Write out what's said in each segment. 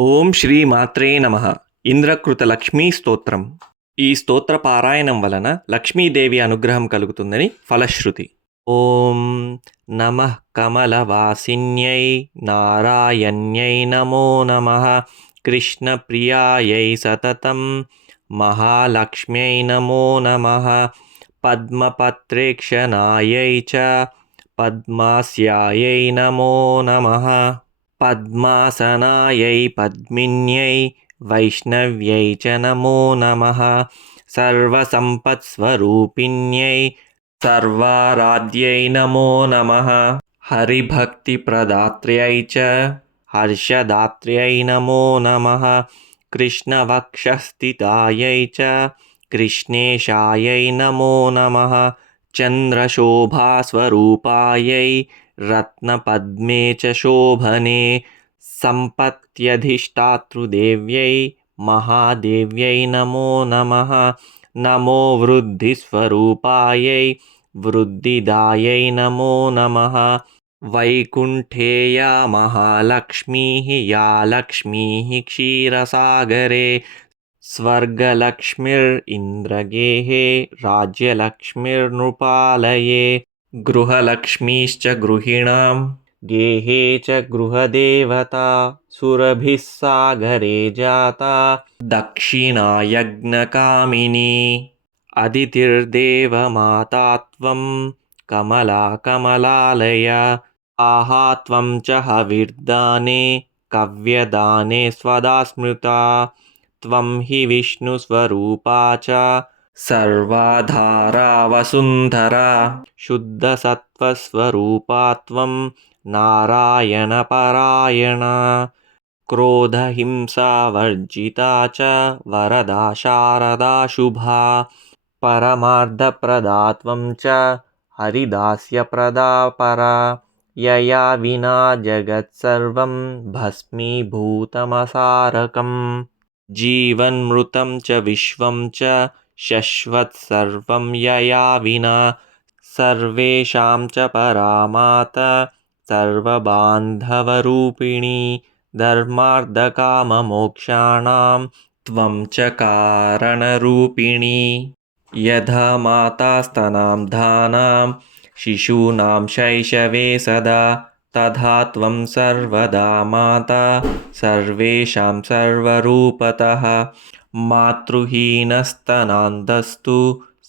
ఓం శ్రీ మాత్రే నమః. ఇంద్రకృత లక్ష్మీ స్తోత్రం. ఈ స్తోత్ర పారాయణం వలన లక్ష్మీదేవి అనుగ్రహం కలుగుతుందని ఫలశ్రుతి. ఓం నమః కమలవాసిన్యై నారాయణ్యై నమో నమః. కృష్ణప్రియాయై సతతం మహాలక్ష్మ్యై నమో నమః. పద్మపత్రేక్షణాయై చ పద్మాస్యాయై నమో నమః. పద్మాసనాయై పద్మిన్యై వైష్ణవ్యై చ నమో నమః. సర్వసంపత్స్వరూపిణ్యై సర్వారాధ్యై నమో నమః. హరిభక్తిప్రదాత్ర్యై చ హర్షదాత్ర్యై నమో నమః. కృష్ణవక్షస్థితాయై చ కృష్ణేశాయై నమో నమః. చంద్రశోభాస్వరూపాయై రత్నపద్మే చ శోభనే సంపత్యధిష్టాతృదేవ్యై మహాదేవ్యై నమో నమః. నమో వృద్ధిస్వరూపాయై వృద్ధిదాయై నమో నమః. వైకుంఠే యా మహాలక్ష్మీః యా లక్ష్మీః క్షీరసాగరే స్వర్గలక్ష్మిరింద్రగేహే రాజ్యలక్ష్మిర్నృపాలయే. గృహలక్ష్మీశ్చ గృహిణాం గేహే చ గృహదేవతా సురభిः సాగరే జాతా దక్షిణాయజ్ఞకామినీ. అదితిర్దేవమాతా త్వం కమలా కమలాలయ. ఆహా త్వం చ హవిర్దానే కవ్యదానే స్వదా స్మృతా. త్వం హి విష్ణుస్వరూపా చ సర్వాధారా వసుంధరా. శుద్ధసత్వస్వరూపా త్వం నారాయణపరాయణా. క్రోధహింసావర్జితా చ వరదా శారదా శుభా. పరమార్థప్రదా త్వం చ హరిదాస్యప్రదా పరా. యయా వినా జగత్సర్వం భస్మీభూతమసారకం. జీవన్మృతం చ విశ్వం చ శశ్వత్సర్వం యయా వినా. సర్వేషాం చ పరా మాతా సర్వబాంధవరూపిణీ. ధర్మార్థకామమోక్షాణాం త్వం చ కారణరూపిణీ. యథా మాతా స్తనాం ధానాం శిశూనాం శైశవే సదా తథా త్వం సర్వదా మాతా సర్వేషాం సర్వరూపతః. మాతృహీనస్తనాంధస్తు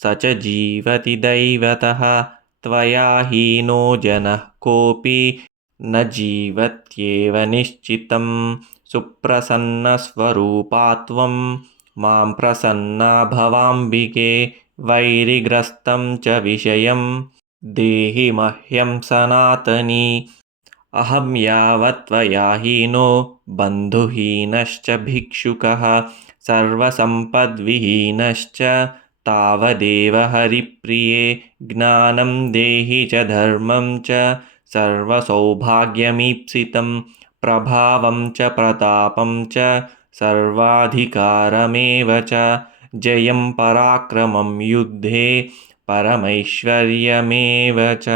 స చ జీవతి దైవతః. త్వయా హీనో జనః కోపి న జీవత్యేవ నిశ్చితం. సుప్రసన్నస్వరూపా త్వం మాం ప్రసన్నా భవాంబికే. వైరిగ్రస్తం చ విషయం దేహి మహ్యం సనాతనీ. అహం యావత్ త్వయా హీనో బంధుహీనశ్చ భిక్షుకః సర్వసంపద్విహీనశ్చ తావదేవ హరిప్రియే. జ్ఞానం దేహి చ ధర్మం చ సర్వసౌభాగ్యమీప్సితం. ప్రభావం చ ప్రతాపం చ సర్వాధికారమేవ చ. జయం పరాక్రమం యుద్ధే పరమైశ్వర్యమేవ చ.